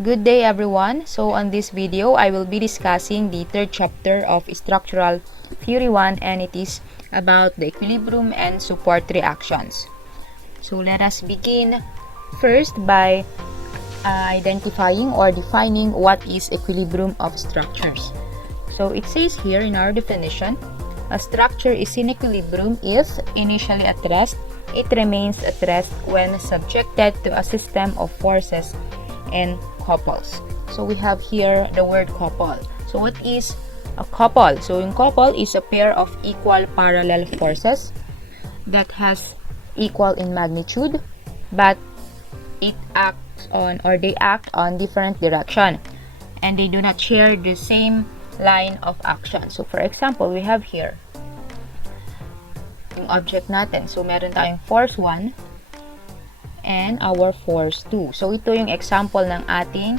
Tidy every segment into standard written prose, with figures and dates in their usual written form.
Good day everyone. So on this video, I will be discussing the third chapter of Structural Theory 1 and it is about the equilibrium and support reactions. So let us begin first by identifying or defining what is equilibrium of structures. So it says here in our definition, a structure is in equilibrium if initially at rest, it remains at rest when subjected to a system of forces and couples. So we have here the word couple. So what is a couple? So yung couple is a pair of equal parallel forces that has equal in magnitude, but it acts on or they act on different direction and they do not share the same line of action. So for example, we have here yung object natin. So meron tayong force 1 and our force 2. So ito yung example ng ating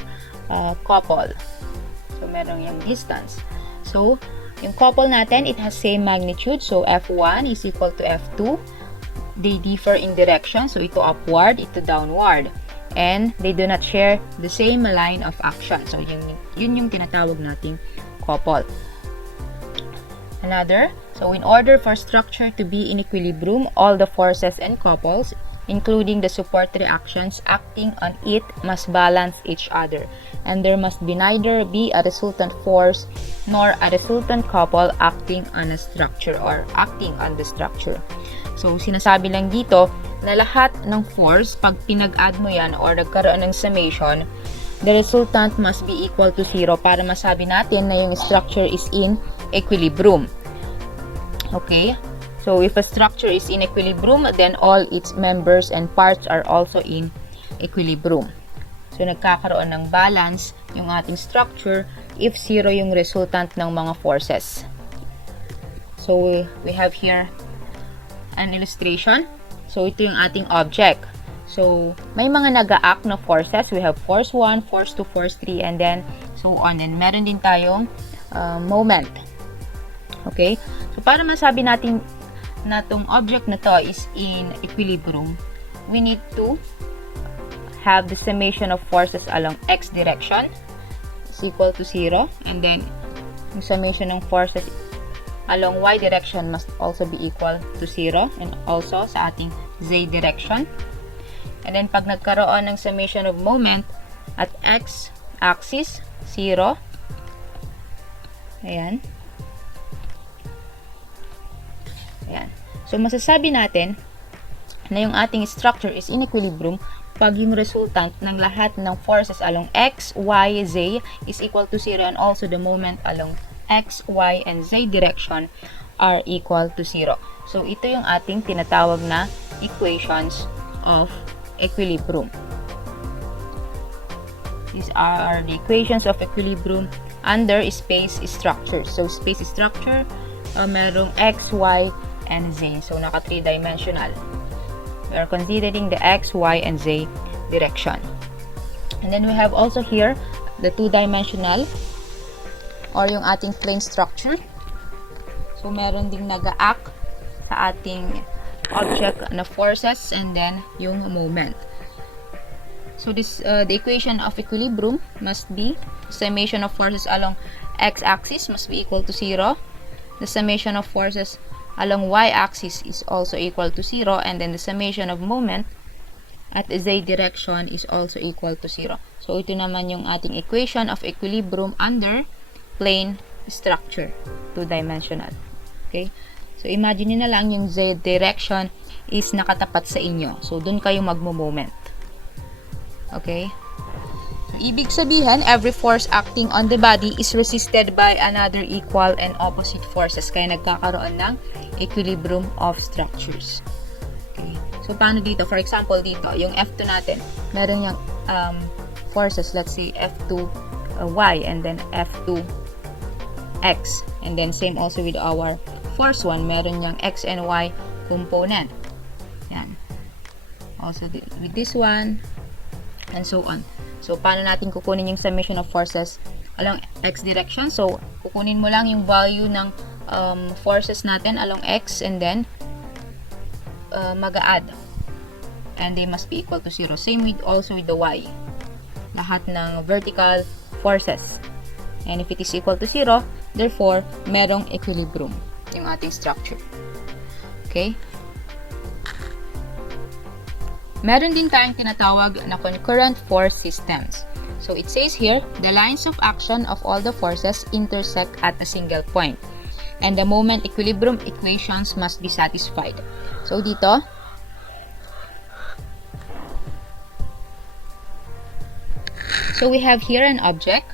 couple. So meron yung distance. So yung couple natin, it has same magnitude. So F1 is equal to F2. They differ in direction. So ito upward, ito downward. And they do not share the same line of action. So yun yung tinatawag nating couple. Another, so in order for structure to be in equilibrium, all the forces and couples, including the support reactions acting on it, must balance each other. And there must be neither be a resultant force nor a resultant couple acting on a structure or acting on the structure. So sinasabi lang dito na lahat ng force, pag pinag-add mo yan or nagkaroon ng summation, the resultant must be equal to 0 para masabi natin na yung structure is in equilibrium. Okay? So, if a structure is in equilibrium, then all its members and parts are also in equilibrium. So, nagkakaroon ng balance yung ating structure if 0 yung resultant ng mga forces. So, we have here an illustration. So, ito yung ating object. So, may mga nag-a-act na forces. We have force 1, force 2, force 3, and then so on. And meron din tayong moment. Okay? So, para masabi natin na itong object na to is in equilibrium, we need to have the summation of forces along x direction is equal to 0. And then, yung summation ng forces along y direction must also be equal to 0. And also sa ating z direction. And then, pag nagkaroon ng summation of moment at x axis, 0. Ayan. Ayan. So, masasabi natin na yung ating structure is in equilibrium pag yung resultant ng lahat ng forces along x, y, z is equal to 0 and also the moment along x, y, and z direction are equal to 0. So, ito yung ating tinatawag na equations of equilibrium. These are the equations of equilibrium under space structure. So, space structure, merong x, y, and z. So, naka 3-dimensional. We are considering the x, y, and z direction. And then we have also here the 2-dimensional or yung ating plane structure. So, meron ding nag-a-act sa ating object na forces and then yung moment. So, this the equation of equilibrium must be summation of forces along x-axis must be equal to 0. The summation of forces along y-axis is also equal to 0 and then the summation of moment at z direction is also equal to 0. So, ito naman yung ating equation of equilibrium under plane structure, 2-dimensional. Okay? So, imagine nyo na lang yung z direction is nakatapat sa inyo. So, dun kayo magmo-moment. Okay? So, ibig sabihin, every force acting on the body is resisted by another equal and opposite forces. Kaya nagkakaroon ng equilibrium of structures. Okay. So, paano dito? For example, dito, yung F2 natin, meron yung forces. Let's say, F2 Y and then F2 X. And then, same also with our force 1. Meron yung X and Y component. Yan. Also, with this one, and so on. So, paano natin kukunin yung summation of forces along x direction? So, kukunin mo lang yung value ng forces natin along x and then mag-a-add. And they must be equal to 0. Same with also with the y. lahat ng vertical forces. And if it is equal to 0, therefore, merong equilibrium yung ating structure. Okay? Meron din tayong tinatawag na concurrent force systems. So, it says here, the lines of action of all the forces intersect at a single point. And the moment equilibrium equations must be satisfied. So, dito, so we have here an object,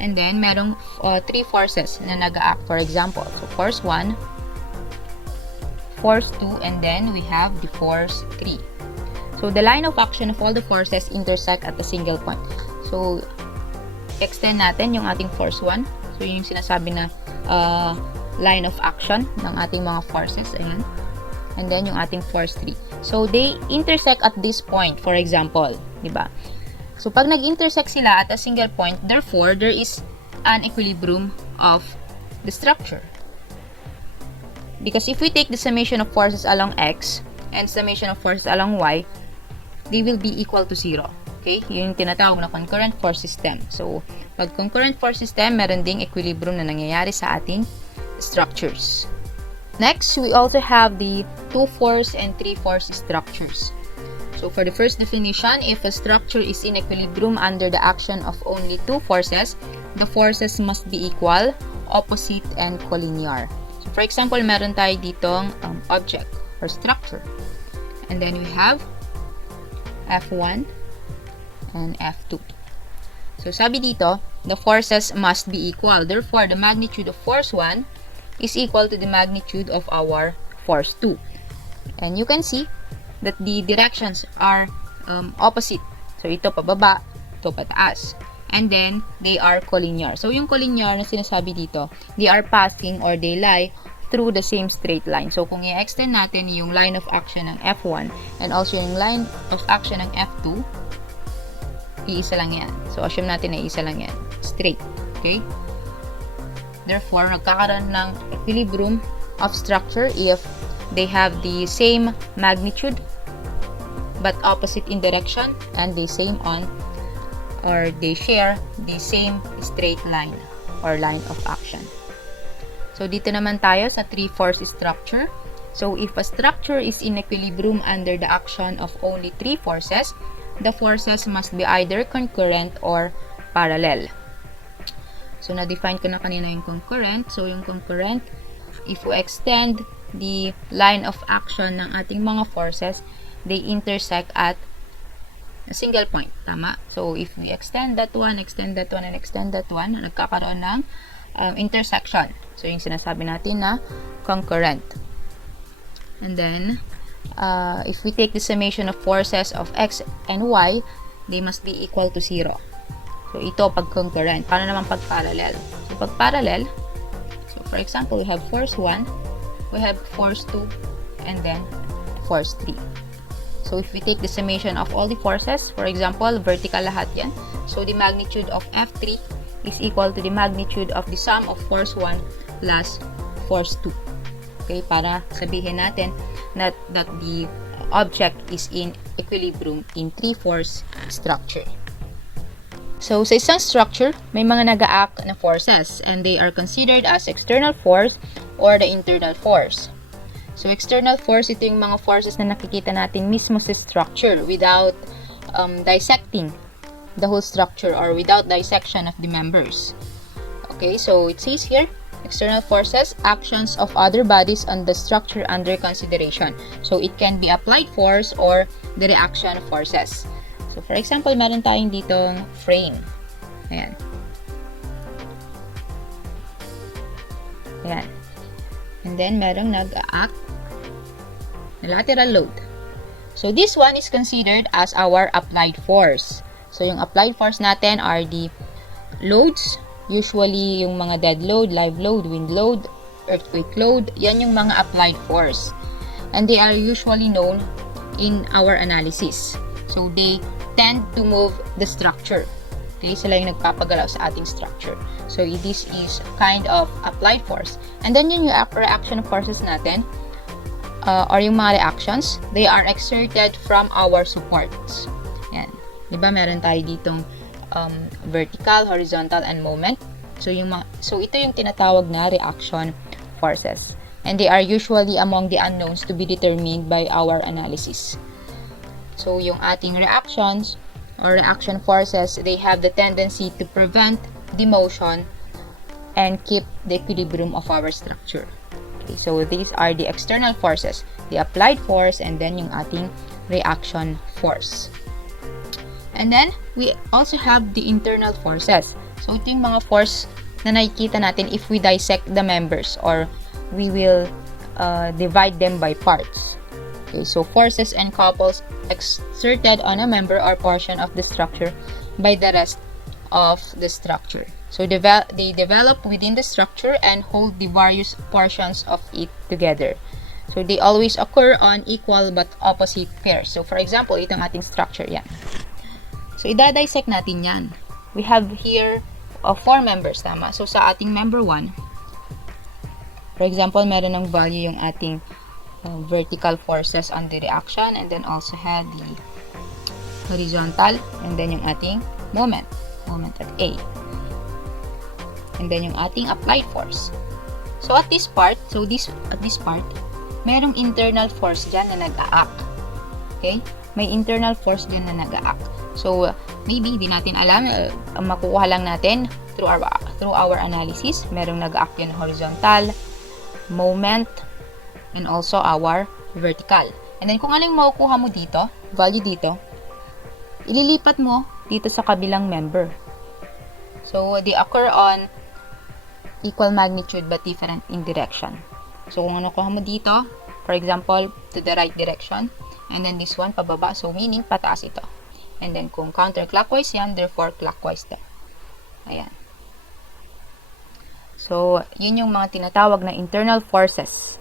and then merong three forces na nag-act, for example. So, force 1, force 2, and then we have the force 3. So, the line of action of all the forces intersect at a single point. So, extend natin yung ating force 1. So, yun yung sinasabi na line of action ng ating mga forces. Ayan. And then, yung ating force 3. So, they intersect at this point, for example. Diba? So, pag nag-intersect sila at a single point, therefore, there is an equilibrium of the structure. Because if we take the summation of forces along x and summation of forces along y, they will be equal to 0. Okay? Yun yung tinatawag na concurrent force system. So, pag concurrent force system, meron ding equilibrium na nangyayari sa ating structures. Next, we also have the 2-force and 3-force structures. So, for the first definition, if a structure is in equilibrium under the action of only 2 forces, the forces must be equal, opposite, and collinear. So, for example, meron tayo ditong object or structure. And then we have F1 and F2. So, sabi dito, the forces must be equal. Therefore, the magnitude of force 1 is equal to the magnitude of our force 2. And you can see that the directions are opposite. So, ito pababa, ito pataas. And then, they are collinear. So, yung collinear na sinasabi dito, they are passing or they lie through the same straight line. So, kung i-extend natin yung line of action ng F1 and also yung line of action ng F2, iisa lang yan. So, assume natin na iisa lang yan. Straight. Okay? Therefore, nagkakaroon ng equilibrium of structure if they have the same magnitude but opposite in direction and they same on or they share the same straight line or line of action. So, dito naman tayo sa 3-force structure. So, if a structure is in equilibrium under the action of only 3 forces, the forces must be either concurrent or parallel. So, na-define ko na kanina yung concurrent. So, yung concurrent, if we extend the line of action ng ating mga forces, they intersect at a single point. Tama? So, if we extend that one, and extend that one, nagkakaroon ng intersection. So, yung sinasabi natin na concurrent. And then, if we take the summation of forces of x and y, they must be equal to 0. So, ito pag concurrent. Paano naman pag parallel? So, pag parallel, so for example, we have force 1, we have force 2, and then force 3. So, if we take the summation of all the forces, for example, vertical lahat yan. So, the magnitude of F3 is equal to the magnitude of the sum of force 1 plus force 2. Okay, para sabihin natin that the object is in equilibrium in 3-force structure. So, sa isang structure, may mga nag-a-act na forces and they are considered as external force or the internal force. So, external force, ito yung mga forces na nakikita natin mismo sa structure without dissecting the whole structure or without dissection of the members. Okay, so it says here, external forces, actions of other bodies on the structure under consideration. So, it can be applied force or the reaction forces. So, for example, meron tayong ditong frame. Ayan. Ayan. And then, merong nag-act na lateral load. So, this one is considered as our applied force. So, yung applied force natin are the loads. Usually, yung mga dead load, live load, wind load, earthquake load, yan yung mga applied force. And they are usually known in our analysis. So, they tend to move the structure. Okay, sila yung nagpapagalaw sa ating structure. So, this is kind of applied force. And then, yung reaction forces natin, or yung mga reactions, they are exerted from our supports. Yan. Diba, meron tayo ditong vertical, horizontal, and moment. So ito yung tinatawag na reaction forces. And they are usually among the unknowns to be determined by our analysis. So yung ating reactions or reaction forces, they have the tendency to prevent the motion and keep the equilibrium of our structure. Okay, so these are the external forces, the applied force, and then yung ating reaction force. And then, we also have the internal forces. So, ito yung mga force na nakikita natin if we dissect the members or we will divide them by parts. Okay, so forces and couples exerted on a member or portion of the structure by the rest of the structure. So, they develop within the structure and hold the various portions of it together. So, they always occur on equal but opposite pairs. So, for example, itong ating structure yan. So, idadissect natin yan. We have here 4 members, tama? So, sa ating member 1, for example, meron ng value yung ating vertical forces on the reaction, and then also had the horizontal, and then yung ating moment at A. And then yung ating applied force. So, at this part, merong internal force dyan na nag-a-act. Okay? May internal force dyan na nag-a-act. So, maybe hindi natin alam, makukuha lang natin through our analysis. Merong nag-a-act yan horizontal, moment, and also our vertical. And then, kung anong makukuha mo dito, value dito, ililipat mo dito sa kabilang member. So, they occur on equal magnitude but different in direction. So, kung ano kuha mo dito, for example, to the right direction, and then this one, pababa. So, meaning, pataas ito. And then, kung counterclockwise yan, therefore, clockwise to. Ayan. So, yun yung mga tinatawag na internal forces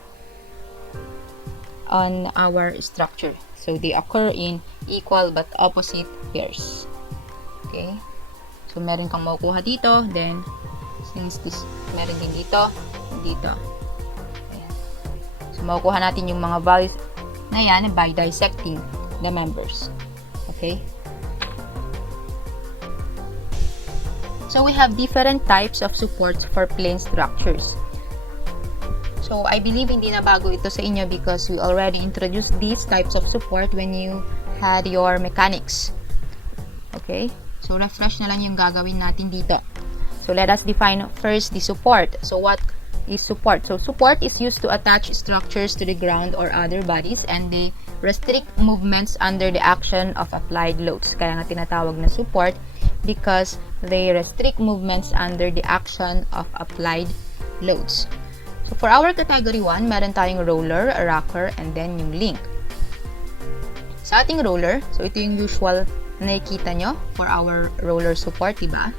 on our structure. So, they occur in equal but opposite pairs. Okay? So, meron kang makukuha dito, then, since this, meron din dito. Ayan. So, makukuha natin yung mga values na yan by dissecting the members. Okay? So, we have different types of supports for plane structures. So, I believe hindi na bago ito sa inyo because we already introduced these types of support when you had your mechanics. Okay? So, refresh na lang yung gagawin natin dito. So, let us define first the support. So, what is support? So, support is used to attach structures to the ground or other bodies and they restrict movements under the action of applied loads. Kaya nga tinatawag na support because they restrict movements under the action of applied loads. So, for our category 1, meron tayong roller, a rocker, and then yung link. Sa ating roller, so ito yung usual na nakikita nyo for our roller support, diba?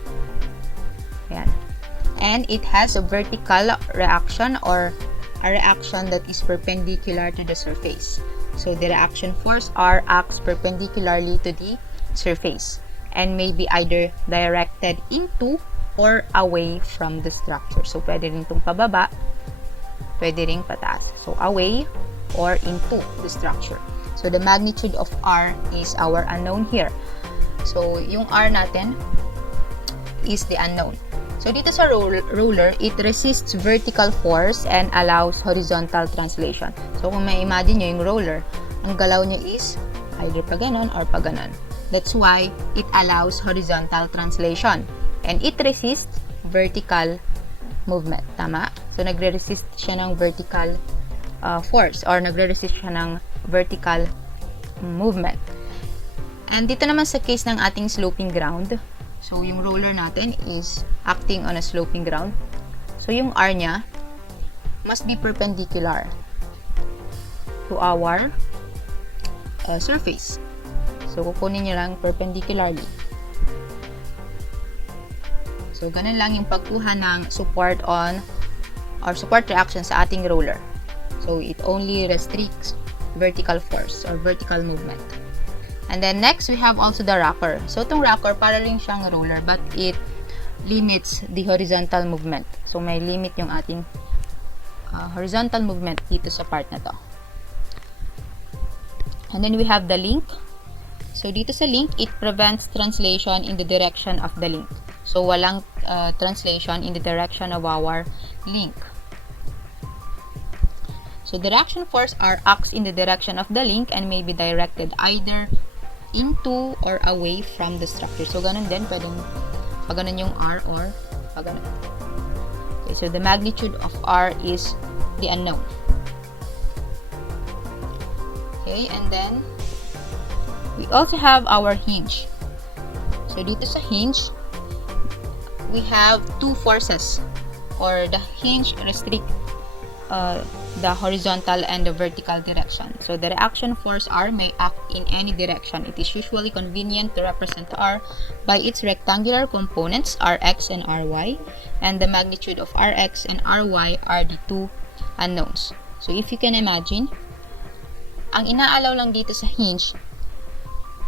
Ayan. And it has a vertical reaction or a reaction that is perpendicular to the surface. So, the reaction force R acts perpendicularly to the surface and may be either directed into or away from the structure. So, pwede rin itong pababa, pwede rin pataas. So, away or into the structure. So, the magnitude of R is our unknown here. So, yung R natin is the unknown. So, dito sa roller, it resists vertical force and allows horizontal translation. So, kung may imagine nyo yung roller, ang galaw nyo is either pa ganon or pa ganon. That's why it allows horizontal translation. And it resists vertical movement. Tama? So, nagre-resist siya ng vertical force or nagre-resist siya ng vertical movement. And dito naman sa case ng ating sloping ground, so yung roller natin is acting on a sloping ground. So yung R niya must be perpendicular to our surface. So kukunin niyo lang perpendicularly. So ganun lang yung pagkuha ng support on or support reaction sa ating roller. So it only restricts vertical force or vertical movement. And then next, we have also the rocker. So itong rocker, para rin siyang roller but it limits the horizontal movement. So may limit yung ating horizontal movement dito sa part na to. And then we have the link. So, dito sa link, it prevents translation in the direction of the link. So, walang translation in the direction of our link. So, direction force acts in the direction of the link and may be directed either into or away from the structure. So, ganun din. Pwedeng pag ganun yung R or pag ganun. Okay, so, the magnitude of R is the unknown. Okay, and then, we also have our hinge. So, dito sa hinge, we have two forces, or the hinge restrict the horizontal and the vertical direction. So, the reaction force R may act in any direction. It is usually convenient to represent R by its rectangular components, Rx and Ry, and the magnitude of Rx and Ry are the two unknowns. So, if you can imagine, ang inaalaw lang dito sa hinge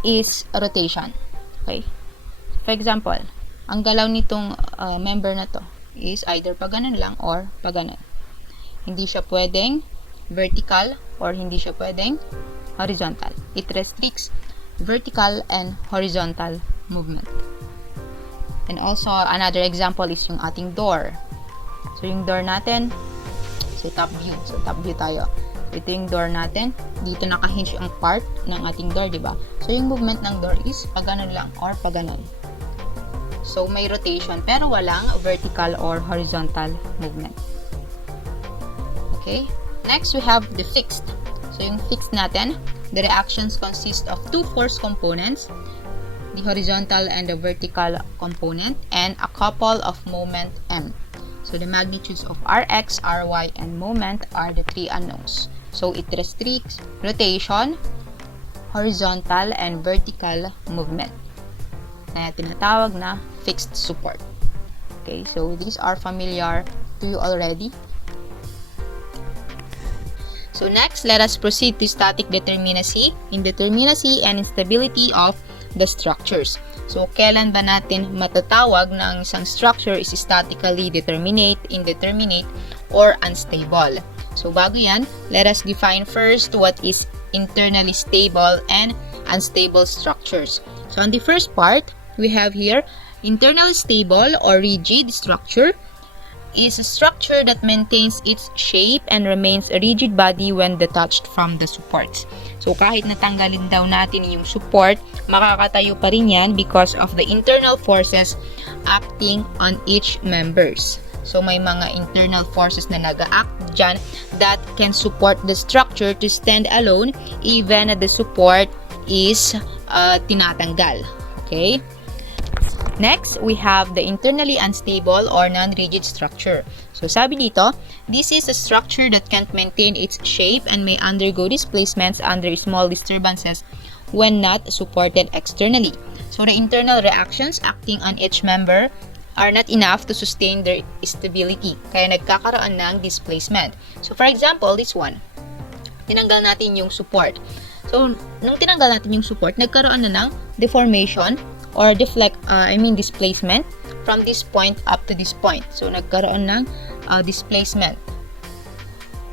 is rotation. Okay? For example, ang galaw nitong member na to is either pa ganun lang or pa ganun. Hindi siya pwedeng vertical or hindi siya pwedeng horizontal. It restricts vertical and horizontal movement. And also, another example is yung ating door. So, yung door natin, so top view. So, top view tayo. Ito yung door natin. Dito naka-hinge ang part ng ating door, di ba? So, yung movement ng door is pa ganun lang or pa ganun. So, may rotation pero walang vertical or horizontal movement. Okay? Next, we have the fixed. So, yung fixed natin, the reactions consist of two force components, the horizontal and the vertical component, and a couple of moment M. So, the magnitudes of Rx, Ry, and moment are the three unknowns. So, it restricts rotation, horizontal, and vertical movement na tinatawag na fixed support. Okay, so these are familiar to you already. So next, let us proceed to static determinacy, indeterminacy, and instability of the structures. So, kailan ba natin matatawag na ang isang structure is statically determinate, indeterminate, or unstable? So, bago yan, let us define first what is internally stable and unstable structures. So, on the first part, we have here, internally stable or rigid structure is a structure that maintains its shape and remains a rigid body when detached from the supports. So, kahit natanggalin daw natin yung support, makakatayo pa rin yan because of the internal forces acting on each members. So, may mga internal forces na nag-act dyan that can support the structure to stand alone even the support is tinatanggal. Okay? Next, we have the internally unstable or non-rigid structure. So, sabi dito, this is a structure that can't maintain its shape and may undergo displacements under small disturbances when not supported externally. So, the internal reactions acting on each member are not enough to sustain their stability. Kaya nagkakaroon ng displacement. So, for example, this one. Tinanggal natin yung support. So, nung tinanggal natin yung support, nagkaroon na ng deformation or displacement from this point up to this point. So, nagkaroon ng displacement.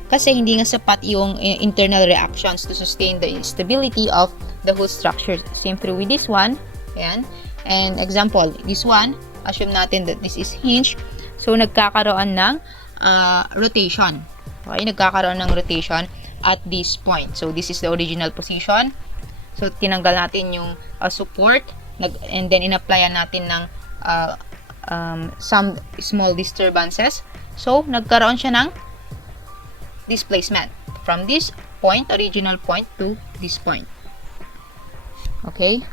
Kasi hindi nga sapat yung internal reactions to sustain the stability of the whole structure. Same through with this one. Ayan. And example, this one, assume natin that this is hinge. So, nagkakaroon ng rotation. Okay, nagkakaroon ng rotation at this point. So, this is the original position. So, tinanggal natin yung support and then in-applyan natin ng some small disturbances. So, nagkaroon siya ng displacement from this point, original point, to this point. Okay?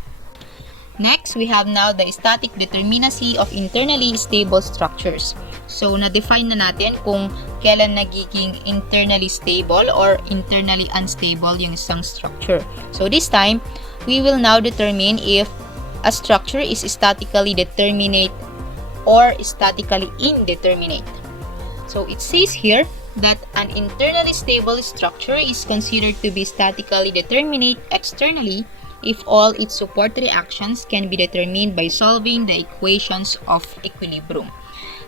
Next, we have now the static determinacy of internally stable structures. So, na-define na natin kung kailan nagiging internally stable or internally unstable yung isang structure. So, this time, we will now determine if a structure is statically determinate or statically indeterminate. So, it says here that an internally stable structure is considered to be statically determinate externally if all its support reactions can be determined by solving the equations of equilibrium.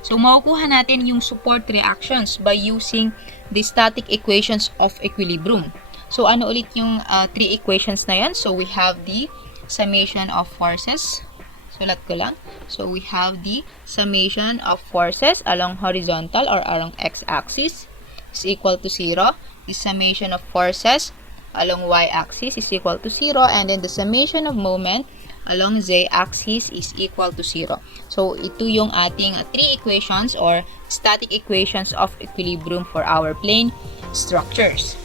So, makukuha natin yung support reactions by using the static equations of equilibrium. So, ano ulit yung three equations na yan? So, we have the summation of forces. Sulat ko lang. So, we have the summation of forces along horizontal or along x-axis is equal to 0. The summation of forces along y-axis is equal to 0. And then the summation of moment along z-axis is equal to 0. So, ito yung ating 3 equations or static equations of equilibrium for our plane structures.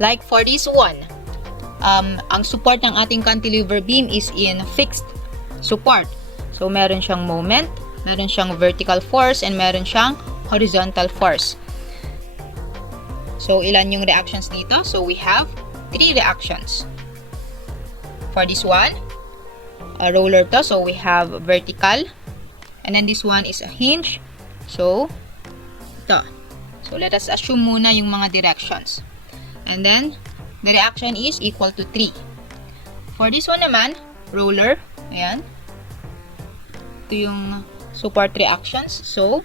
Like for this one, ang support ng ating cantilever beam is in fixed support. So, meron siyang moment, meron siyang vertical force, and meron siyang horizontal force. So, ilan yung reactions dito? So, we have 3 reactions. For this one, a roller to. So, we have vertical. And then this one is a hinge. So, ito. So, let us assume muna yung mga directions. And then, the reaction is equal to 3. For this one naman, roller. Ayan. Ito yung support reactions. So,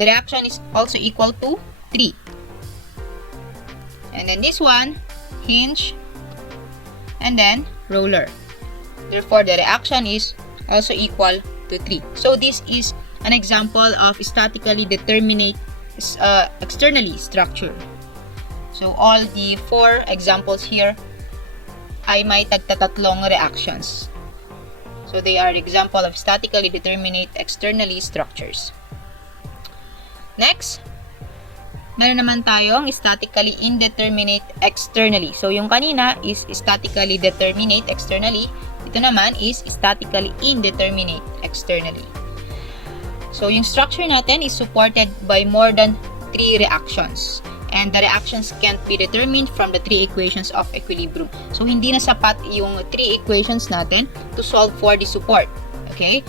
the reaction is also equal to 3. And then this one, hinge. And then, roller. Therefore, the reaction is also equal to 3. So, this is an example of statically determinate externally structure. So, all the 4 examples here ay may tagtatatlong reactions. So, they are example of statically determinate externally structures. Next, meron naman tayong statically indeterminate externally. So, yung kanina is statically determinate externally. Ito naman is statically indeterminate externally. So, yung structure natin is supported by more than 3 reactions. And the reactions can't be determined from the 3 equations of equilibrium. So, hindi na sapat yung 3 equations natin to solve for the support. Okay?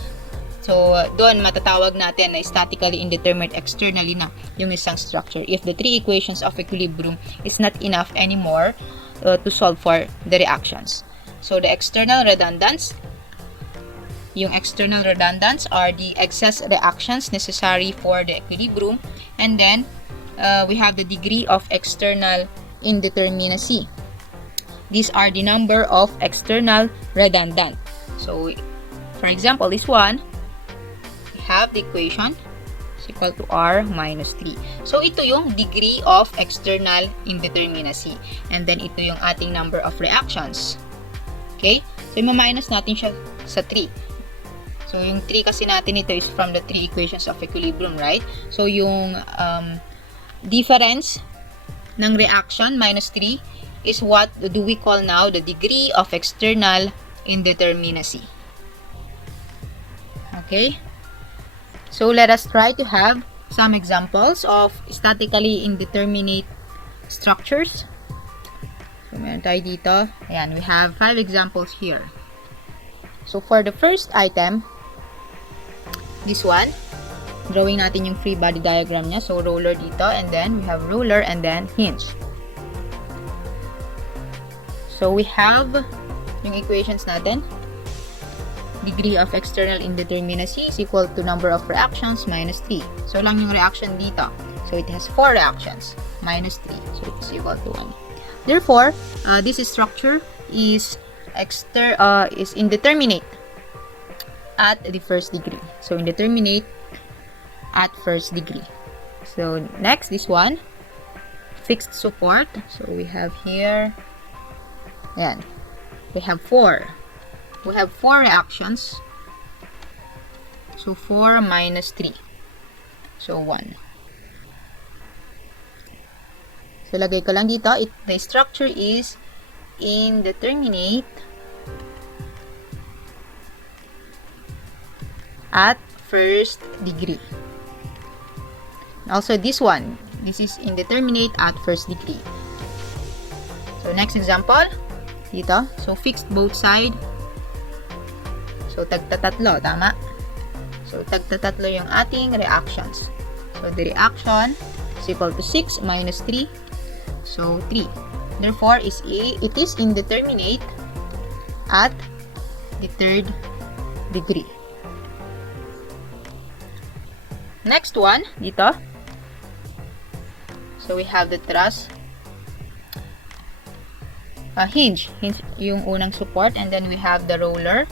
So, doon matatawag natin na statically indeterminate externally na yung isang structure if the 3 equations of equilibrium is not enough anymore to solve for the reactions. So, the external redundants, yung external redundants are the excess reactions necessary for the equilibrium. And then, we have the degree of external indeterminacy. These are the number of external redundant. So, for example, this one, have the equation is equal to r minus 3. So, ito yung degree of external indeterminacy. And then, ito yung ating number of reactions. Okay? So, i-minus natin siya sa 3. So, yung 3 kasi natin ito is from the 3 equations of equilibrium, right? So, yung difference ng reaction, minus 3, is what do we call now the degree of external indeterminacy. Okay? So, let us try to have some examples of statically indeterminate structures. So, meron tayo dito. Ayan, we have 5 examples here. So, for the first item, this one, drawing natin yung free body diagram niya. So, roller dito, and then we have roller, and then hinge. So, we have yung equations natin. Degree of external indeterminacy is equal to number of reactions minus 3. So, lang yung reaction dito. So, it has 4 reactions minus 3. So, it's equal to 1. Therefore, this structure is indeterminate at the first degree. So, indeterminate at first degree. So, next, this one, fixed support. So, we have here, ayan, we have 4. We have 4 reactions. So, 4 minus 3. So, 1. So, lagay ko lang dito, the structure is indeterminate at first degree. Also, this one, this is indeterminate at first degree. So, next example, dito. So, fixed both side. So, tagtatatlo, tama? So, tagtatatlo yung ating reactions. So, the reaction is equal to 6 minus 3. So, 3. Therefore, it is indeterminate at the third degree. Next one, dito. So, we have the truss. hinge. Hinge yung unang support, and then we have the roller,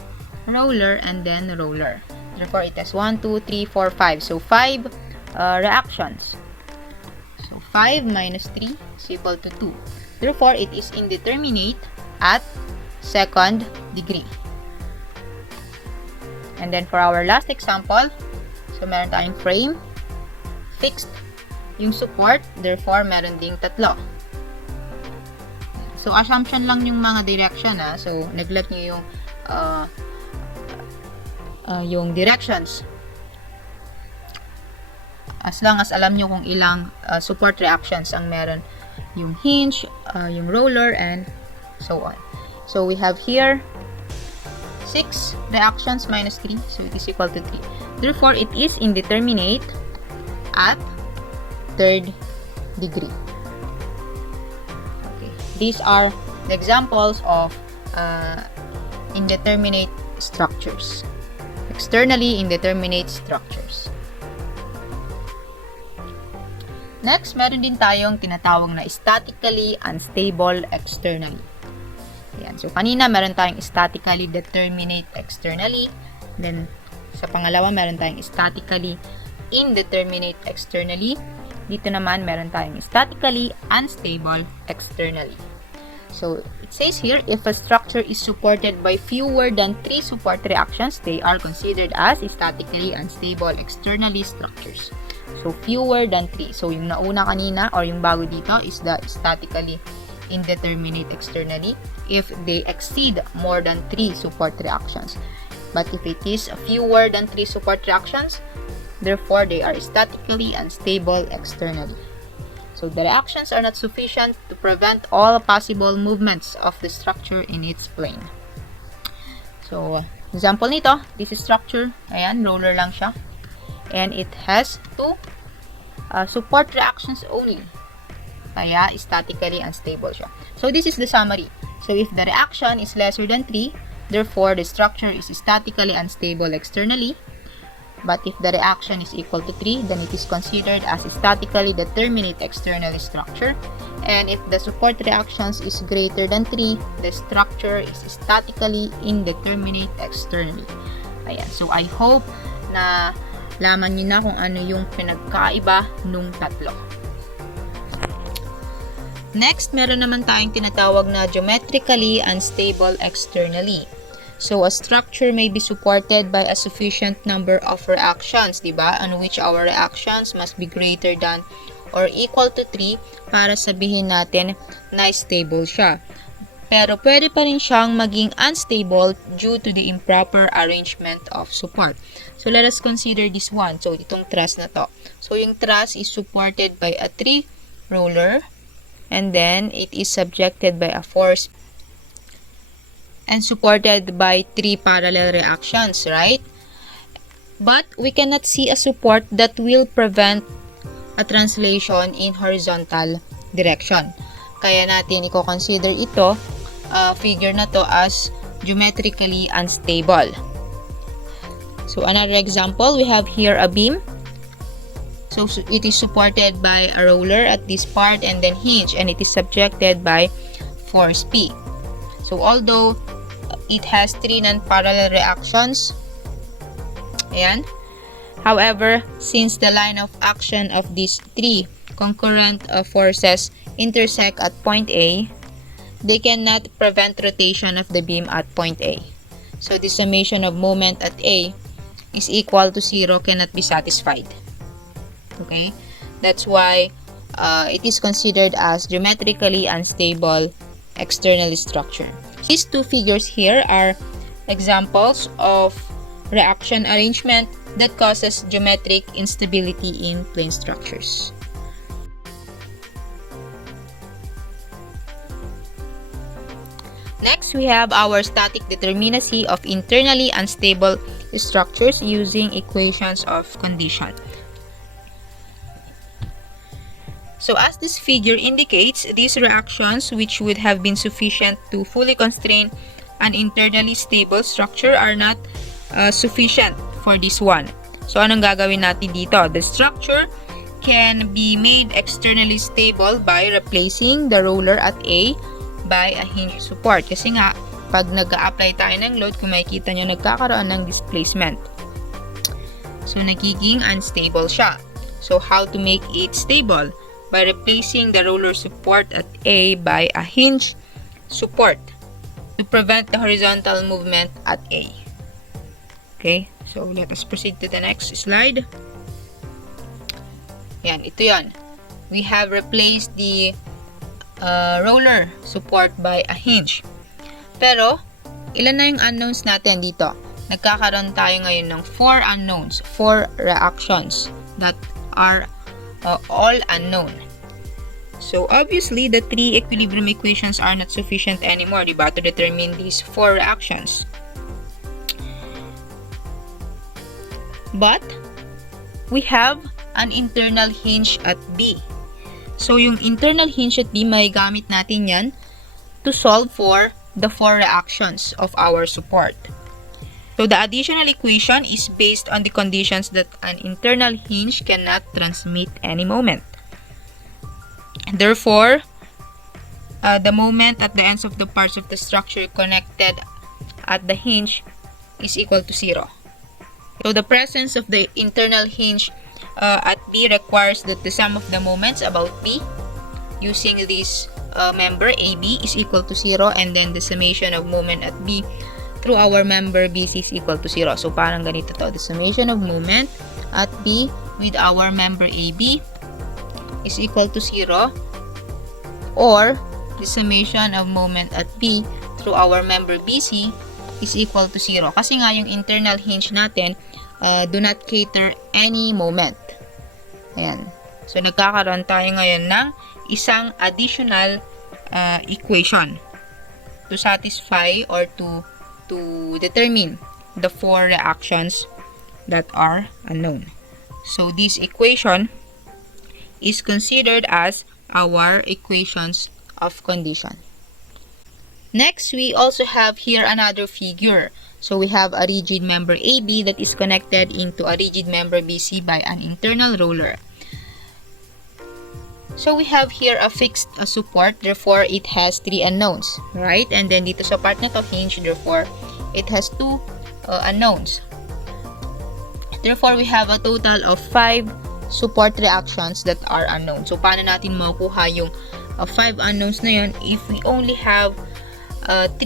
and then roller. Therefore, it has 1, 2, 3, 4, 5. So, 5 reactions. So, 5 minus 3 is equal to 2. Therefore, it is indeterminate at second degree. And then, for our last example, so, meron tayong frame, fixed yung support, therefore, meron ding tatlo. So, assumption lang yung mga direction, ha. So, neglect nyo yung directions. As long as alam nyo kung ilang support reactions ang meron. Yung hinge, yung roller, and so on. So, we have here 6 reactions minus 3. So, it is equal to 3. Therefore, it is indeterminate at third degree. Okay. These are the examples of indeterminate structures. Externally indeterminate structures. Next, meron din tayong tinatawag na statically unstable externally. Ayan. So, kanina meron tayong statically determinate externally. Then, sa pangalawa, meron tayong statically indeterminate externally. Dito naman, meron tayong statically unstable externally. So, it says here, if a structure is supported by fewer than 3 support reactions, they are considered as statically unstable externally structures. So, fewer than 3. So, yung nauna kanina or yung bago dito is the statically indeterminate externally if they exceed more than 3 support reactions. But if it is fewer than 3 support reactions, therefore, they are statically unstable externally. So, the reactions are not sufficient to prevent all possible movements of the structure in its plane. So, example nito, this is structure. Ayan, roller lang siya. And it has 2 support reactions only. Kaya, statically unstable siya. So, this is the summary. So, if the reaction is lesser than 3, therefore, the structure is statically unstable externally. But if the reaction is equal to 3, then it is considered as a statically determinate externally structure. And if the support reactions is greater than 3, the structure is statically indeterminate externally. Ayan. So, I hope na laman nyo na kung ano yung pinagkaiba nung tatlo. Next, meron naman tayong tinatawag na geometrically unstable externally. So, a structure may be supported by a sufficient number of reactions, diba? On which our reactions must be greater than or equal to 3 para sabihin natin na stable siya. Pero pwede pa rin siyang maging unstable due to the improper arrangement of support. So, let us consider this one. So, itong truss na to. So, yung truss is supported by a 3 roller and then it is subjected by a force and supported by 3 parallel reactions, right? But we cannot see a support that will prevent a translation in horizontal direction. Kaya natin i-consider ito, figure na to as geometrically unstable. So, another example, we have here a beam. So, it is supported by a roller at this part and then hinge, and it is subjected by force P. So, although it has 3 non-parallel reactions, ayan. However, since the line of action of these 3 concurrent forces intersect at point A, they cannot prevent rotation of the beam at point A. So, the summation of moment at A is equal to 0 cannot be satisfied. Okay? That's why it is considered as geometrically unstable external structure. These 2 figures here are examples of reaction arrangement that causes geometric instability in plane structures. Next, we have our static determinacy of internally unstable structures using equations of condition. So, as this figure indicates, these reactions, which would have been sufficient to fully constrain an internally stable structure, are not sufficient for this one. So, anong gagawin natin dito? The structure can be made externally stable by replacing the roller at A by a hinge support. Kasi nga, pag nag-a-apply tayo ng load, kung makikita nyo, nagkakaroon ng displacement. So, nagiging unstable siya. So, how to make it stable? By replacing the roller support at A by a hinge support to prevent the horizontal movement at A. Okay, so let us proceed to the next slide. Yan, ito yan. We have replaced the roller support by a hinge. Pero, ilan na yung unknowns natin dito? Nagkakaroon tayo ngayon ng 4 unknowns, 4 reactions that are all unknown. So, obviously, the 3 equilibrium equations are not sufficient anymore, diba, to determine these 4 reactions. But, we have an internal hinge at B. So, yung internal hinge at B, may gamit natin yan to solve for the 4 reactions of our support. So, the additional equation is based on the conditions that an internal hinge cannot transmit any moment. Therefore, the moment at the ends of the parts of the structure connected at the hinge is equal to 0. So, the presence of the internal hinge at B requires that the sum of the moments about B using this member AB is equal to 0, and then the summation of moment at B through our member BC is equal to 0. So, parang ganito to. The summation of moment at B with our member AB is equal to 0, or the summation of moment at B through our member BC is equal to 0. Kasi nga yung internal hinge natin do not cater any moment. Ayan. So, nagkakaroon tayo ngayon ng isang additional equation to satisfy or to determine the 4 reactions that are unknown. So, this equation is considered as our equations of condition. Next, we also have here another figure. So, we have a rigid member AB that is connected into a rigid member BC by an internal roller. So, we have here a fixed support, therefore, it has 3 unknowns, right? And then, dito sa part na to, hinge, therefore, it has 2 unknowns. Therefore, we have a total of 5 support reactions that are unknown. So, paano natin makukuha yung 5 unknowns na yun if we only have 3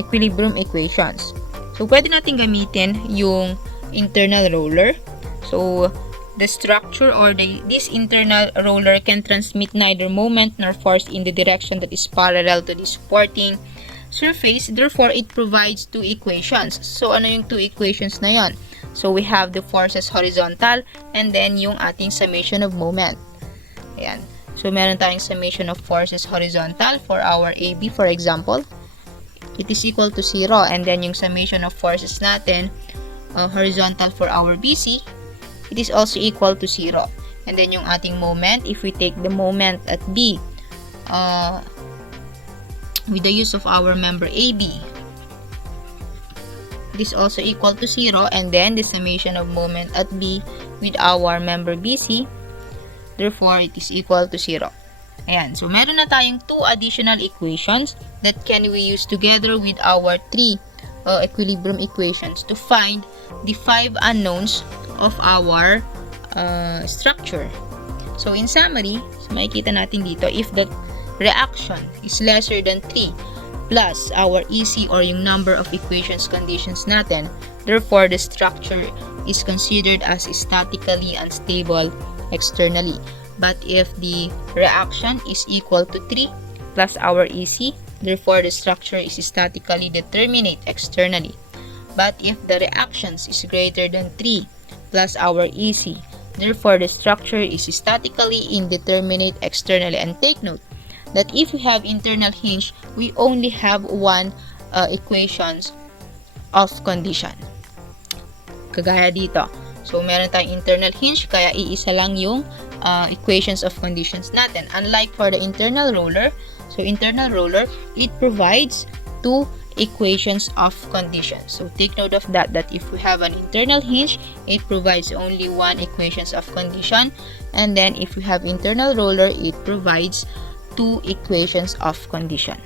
equilibrium equations? So, pwede natin gamitin yung internal roller. So, the structure or this internal roller can transmit neither moment nor force in the direction that is parallel to the supporting surface. Therefore, it provides 2 equations. So, ano yung 2 equations na yan? So, we have the forces horizontal and then yung ating summation of moment. Ayan. So, meron tayong summation of forces horizontal for our AB, for example. It is equal to 0. And then, yung summation of forces natin, horizontal for our BC, it is also equal to 0. And then, yung ating moment, if we take the moment at B with the use of our member AB, it is also equal to 0. And then, the summation of moment at B with our member BC, therefore, it is equal to 0. Ayan. So, meron na tayong 2 additional equations that can we use together with our 3 equilibrium equations to find the 5 unknowns of our structure. So, in summary, so makikita natin dito, if the reaction is lesser than 3 plus our EC or yung number of equations conditions natin, therefore, the structure is considered as statically unstable externally. But if the reaction is equal to 3 plus our EC, therefore, the structure is statically determinate externally. But if the reactions is greater than 3 plus our EC, therefore, the structure is statically indeterminate externally. And take note that if we have internal hinge, we only have 1 equations of condition. Kagaya dito. So, meron tayong internal hinge, kaya iisa lang yung equations of conditions natin. Unlike for the internal roller, so internal roller, it provides 2 equations of conditions. So, take note of that if we have an internal hinge, it provides only 1 equations of condition. And then, if we have internal roller, it provides 2 equations of condition.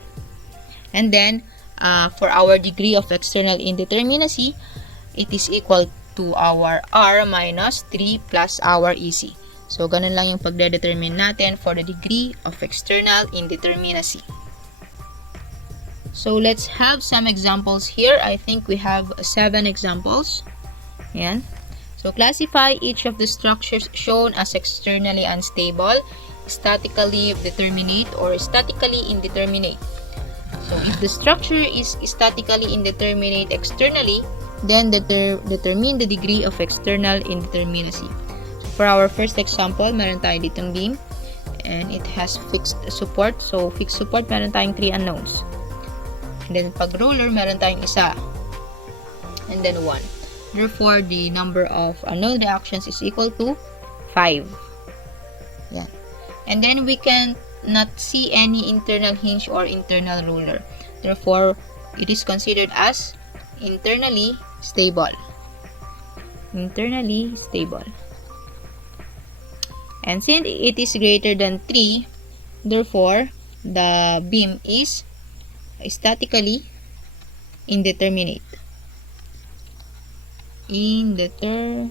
And then, for our degree of external indeterminacy, it is equal to our R minus 3 plus our EC. So, ganun lang yung pagde-determine natin for the degree of external indeterminacy. So, let's have some examples here. I think we have 7 examples. Ayan. So, classify each of the structures shown as externally unstable, statically determinate, or statically indeterminate. So, if the structure is statically indeterminate externally, then determine the degree of external indeterminacy. So, for our first example, meron tayo ditong beam, and it has fixed support. So, fixed support, meron tayong 3 unknowns. And then, pag roller, meron tayong isa. And then, 1. Therefore, the number of unknown reactions is equal to 5. Yan. And then, we can not see any internal hinge or internal roller. Therefore, it is considered as internally stable. Internally stable. And since it is greater than 3, therefore, the beam is statically indeterminate. Indeterminate.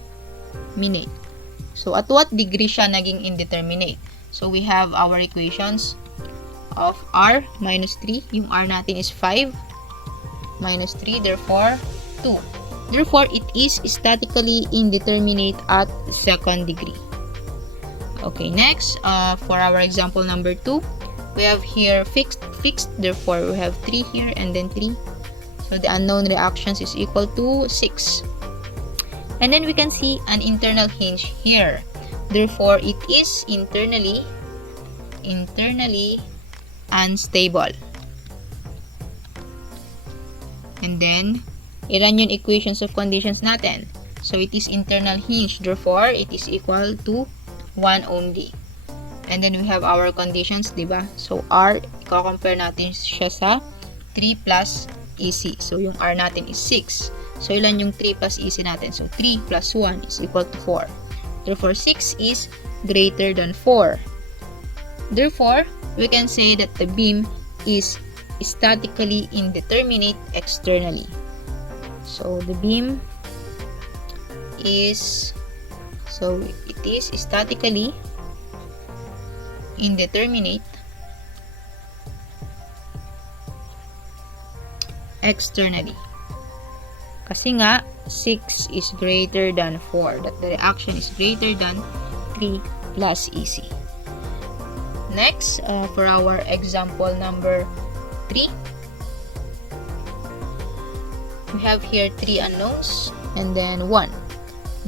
So, at what degree siya naging indeterminate? So, we have our equations of R minus 3. Yung R natin is 5 minus 3, therefore 2. Therefore, it is statically indeterminate at second degree. Okay, next, for our example number 2, we have here fixed, therefore we have 3 here and then 3. So, the unknown reactions is equal to 6. And then we can see an internal hinge here. Therefore, it is internally unstable. And then, i-run yung equations of conditions natin. So, it is internal hinge. Therefore, it is equal to 1 only. And then, we have our conditions, diba? So, R, i-compare natin siya sa 3 plus EC. So, yung R natin is 6. So, ilan yung 3 plus EC natin? So, 3 plus 1 is equal to 4. Therefore, 6 is greater than 4. Therefore, we can say that the beam is statically indeterminate externally. So, the beam is, so it is statically indeterminate externally. Kasi nga, 6 is greater than 4. That the reaction is greater than 3 plus EC. Next, for our example number 3, we have here 3 unknowns and then 1.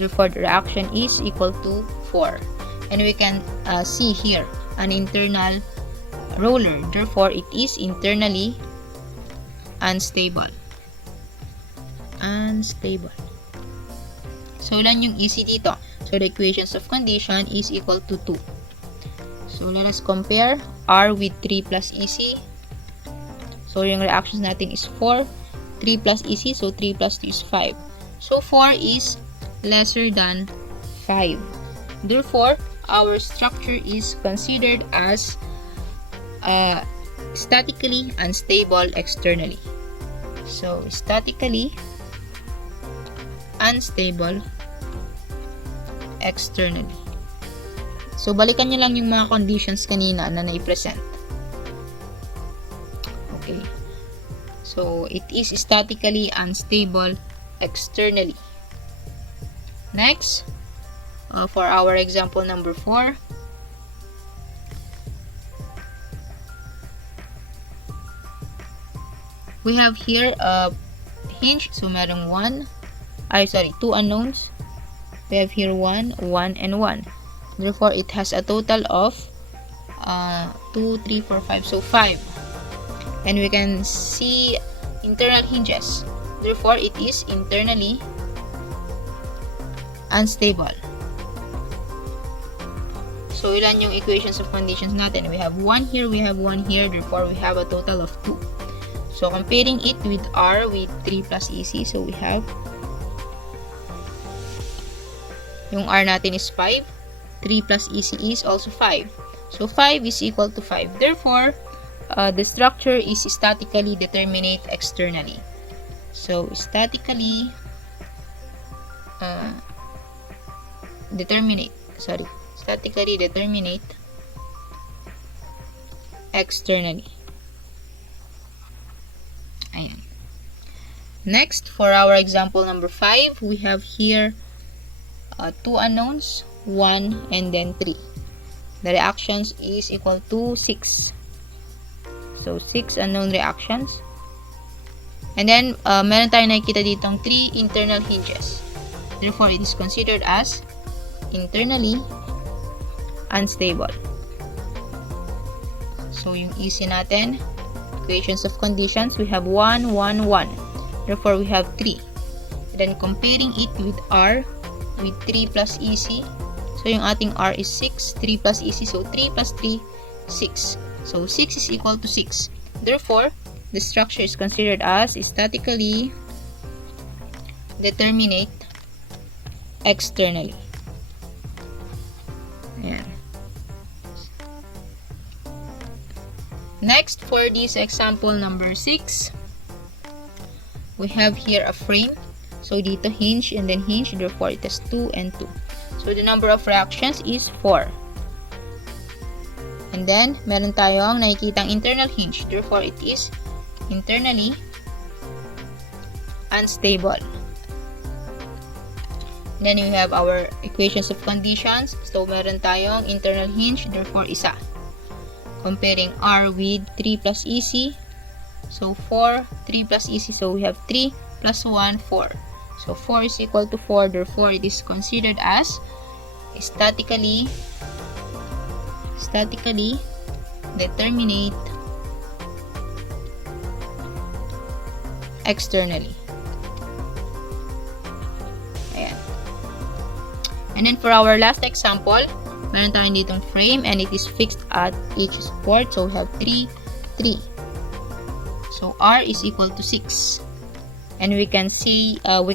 Therefore, the reaction is equal to 4. And we can see here an internal roller. Therefore, it is internally unstable. Unstable. So, ilan yung EC dito? So, the equations of condition is equal to 2. So, let us compare R with 3 plus EC. So, yung reactions natin is 4. 3 plus EC, so 3 plus 2 is 5. So, 4 is lesser than 5. Therefore, our structure is considered as statically unstable externally. So, statically unstable externally. So, balikan nyo lang yung mga conditions kanina na nai-present. Okay. So, it is statically unstable externally. Next, for our example number 4, we have here a hinge. So, merong 2 unknowns. We have here 1, 1, and 1. Therefore, it has a total of 2, 3, 4, 5. So, 5. And we can see internal hinges. Therefore, it is internally unstable. So, ilan yung equations of conditions natin? We have 1 here, we have 1 here. Therefore, we have a total of 2. So, comparing it with R with 3 plus EC. So, we have yung R natin is 5. 3 plus EC is also 5. So, 5 is equal to 5. Therefore, the structure is statically determinate externally. So, statically determinate externally. Ayan. Next, for our example number 5, we have here 2 unknowns, 1 and then 3. The reactions is equal to 6. So, 6 unknown reactions. And then, meron tayong nakikita ditong 3 internal hinges. Therefore, it is considered as internally unstable. So, yung easy natin, equations of conditions, we have 1, 1, 1. Therefore, we have 3. And then, comparing it with R, with 3 plus EC. So, yung ating R is 6, 3 plus EC. So, 3 plus 3, 6. So, 6 is equal to 6. Therefore, the structure is considered as statically determinate externally. Ayan. Next, for this example number 6, we have here a frame. So, dito hinge and then hinge. Therefore, it has 2 and 2. So, the number of reactions is 4. And then, meron tayong nakikitang internal hinge. Therefore, it is internally unstable. Then, we have our equations of conditions. So, meron tayong internal hinge. Therefore, isa. Comparing R with 3 plus EC. So, 4, 3 plus EC. So, we have 3 plus 1, 4. So, 4 is equal to 4. Therefore, it is considered as statically determinate externally. Ayan. And then, for our last example, meron tayong ditong frame and it is fixed at each support. So, we have 3, 3. So, R is equal to 6. And we can see 3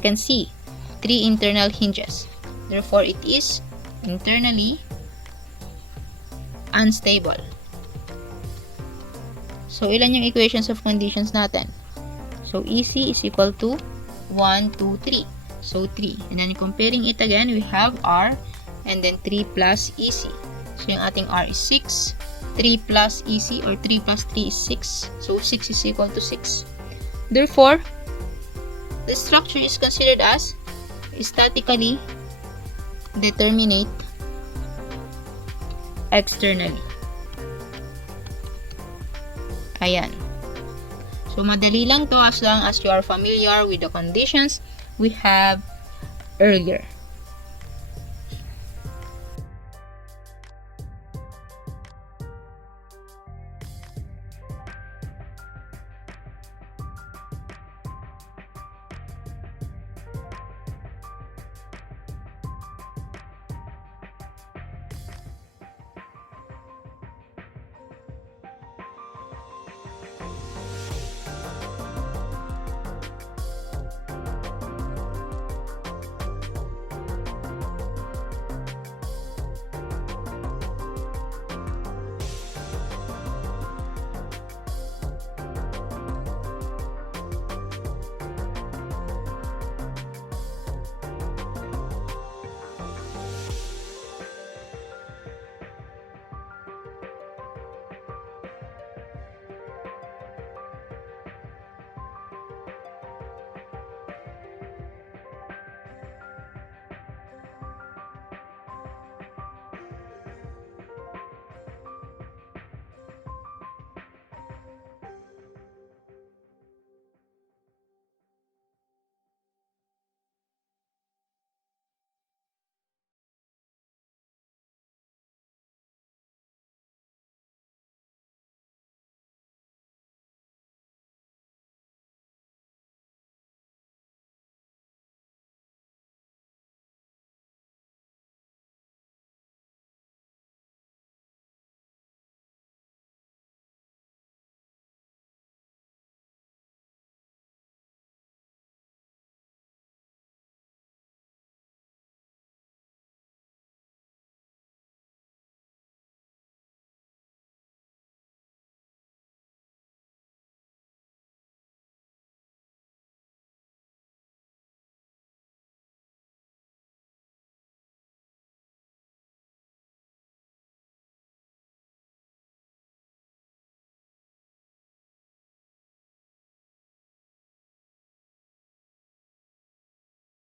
internal hinges. Therefore, it is internally unstable. So, ilan yung equations of conditions natin? So, EC is equal to 1, 2, 3. So, 3. And then, comparing it again, we have R and then 3 plus EC. So, yung ating R is 6. 3 plus EC or 3 plus 3 is 6. So, 6 is equal to 6. Therefore, the structure is considered as statically determinate externally. Ayan. So, madali lang to as long as you are familiar with the conditions we have earlier.